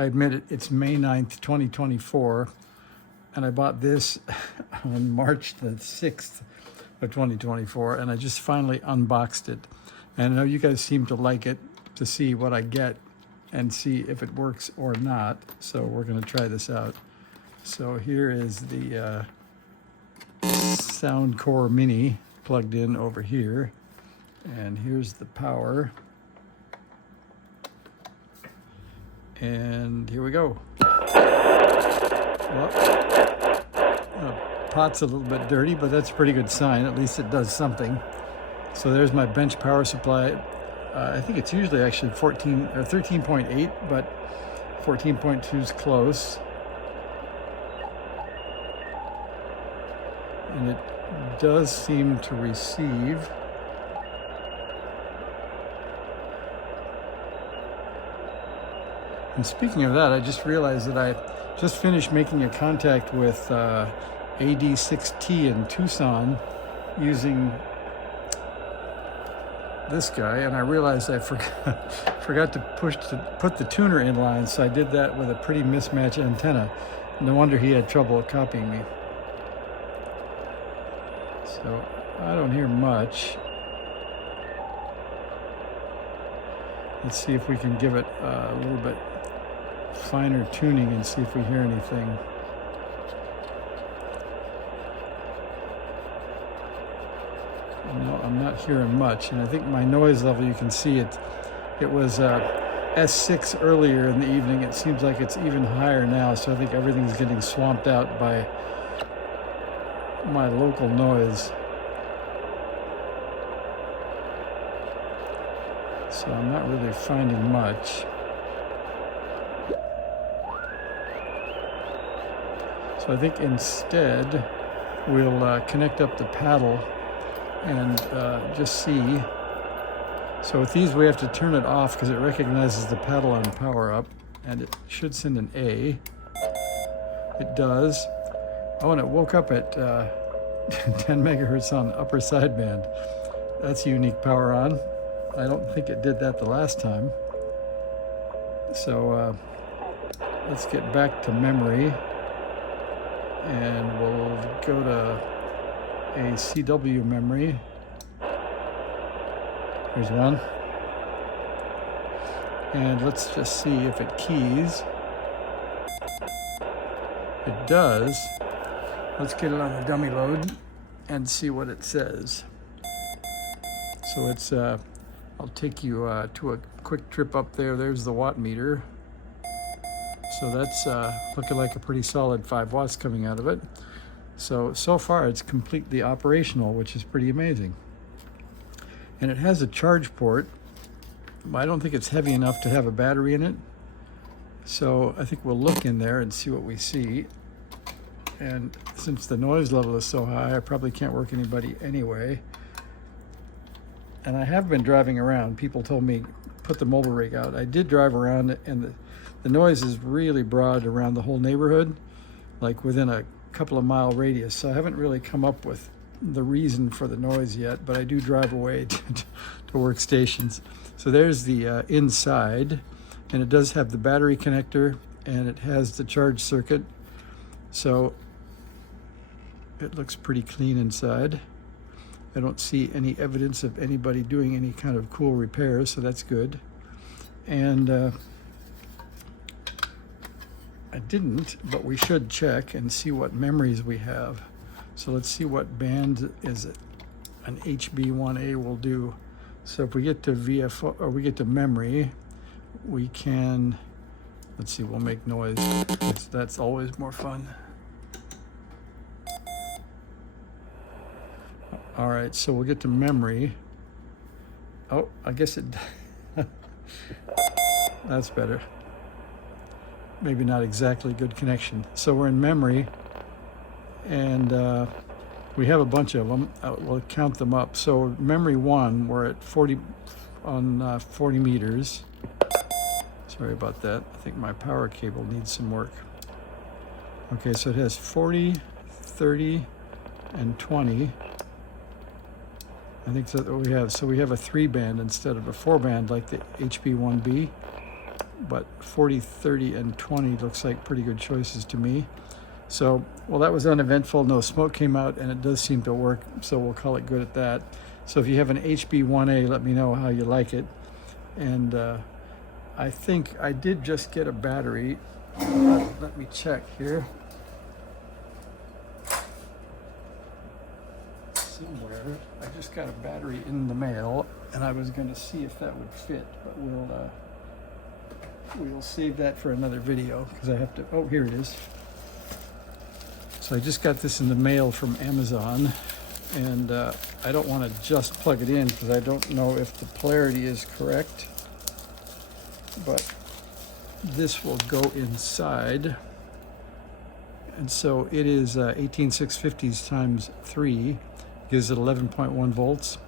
I admit it, it's May 9th, 2024, and I bought this on March the 6th of 2024, and I just finally unboxed it. And I know you guys seem to like it, to see what I get and see if it works or not. So we're gonna try this out. So here is the Soundcore Mini plugged in over here. And here's the power. And here we go. Well, the pot's a little bit dirty, but that's a pretty good sign. At least it does something. So there's my bench power supply. I think it's usually actually 14 or 13.8, but 14.2 is close. And it does seem to receive. And speaking of that, I just realized that I just finished making a contact with AD6T in Tucson using this guy, and I realized I forgot to put the tuner in line, so I did that with a pretty mismatched antenna. No wonder he had trouble copying me. So I don't hear much. Let's see if we can give it a little bit finer tuning and see if we hear anything. No, I'm not hearing much, and I think my noise level, you can see it was S6 earlier in the evening. It seems like it's even higher now, so I think everything's getting swamped out by my local noise. So I'm not really finding much. So I think instead we'll connect up the paddle and just see. So with these we have to turn it off because it recognizes the paddle on power up, and it should send an A. It does. Oh, and it woke up at 10 megahertz on upper sideband. That's a unique power on. I don't think it did that the last time. So let's get back to memory, and we'll go to a CW memory. Here's one. And let's just see if it keys. It does. Let's get it on the dummy load and see what it says. So it's, I'll take you to a quick trip up there. There's the watt meter. So that's looking like a pretty solid 5 watts coming out of it. So far it's completely operational, which is pretty amazing. And it has a charge port. I don't think it's heavy enough to have a battery in it. So I think we'll look in there and see what we see. And since the noise level is so high, I probably can't work anybody anyway. And I have been driving around. People told me, put the mobile rig out. I did drive around, and the noise is really broad around the whole neighborhood, like within a couple of mile radius. So I haven't really come up with the reason for the noise yet, but I do drive away to workstations. So there's the inside, and it does have the battery connector, and it has the charge circuit. So it looks pretty clean inside. I don't see any evidence of anybody doing any kind of cool repairs, so that's good. And I didn't, but we should check and see what memories we have. So let's see what band is it an HB-1A will do. So if we get to VFO, or we get to memory, we can, let's see, we'll make noise. That's always more fun. All right, so we'll get to memory. Oh, I guess it, that's better. Maybe not exactly good connection. So we're in memory, and we have a bunch of them. We'll count them up. So memory 1, we're at 40 on 40 meters. Sorry about that. I think my power cable needs some work. Okay, so it has 40, 30, and 20. I think that's what we have. So we have a 3-band instead of a 4-band like the HB-1B. but 40, 30, and 20 looks like pretty good choices to me. So, well, that was uneventful. No smoke came out, and it does seem to work, so we'll call it good at that. So if you have an HB-1A, let me know how you like it. And I think I did just get a battery. Let me check here. Somewhere, I just got a battery in the mail, and I was going to see if that would fit, but we'll save that for another video, because I have to, oh, here it is. So I just got this in the mail from Amazon, and I don't want to just plug it in because I don't know if the polarity is correct, but this will go inside. And so it is 18650s times 3, gives it 11.1 volts,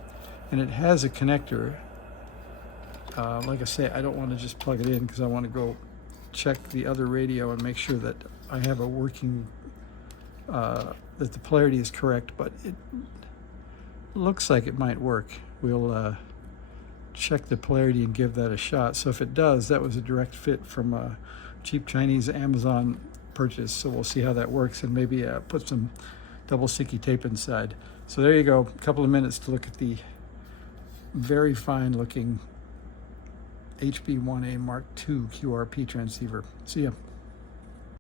and it has a connector. Like I say, I don't want to just plug it in because I want to go check the other radio and make sure that I have a working that the polarity is correct, but it looks like it might work. We'll check the polarity and give that a shot. So if it does, that was a direct fit from a cheap Chinese Amazon purchase. So we'll see how that works, and maybe put some double sticky tape inside. So there you go, a couple of minutes to look at the very fine looking HB-1A Mark II QRP transceiver. See ya.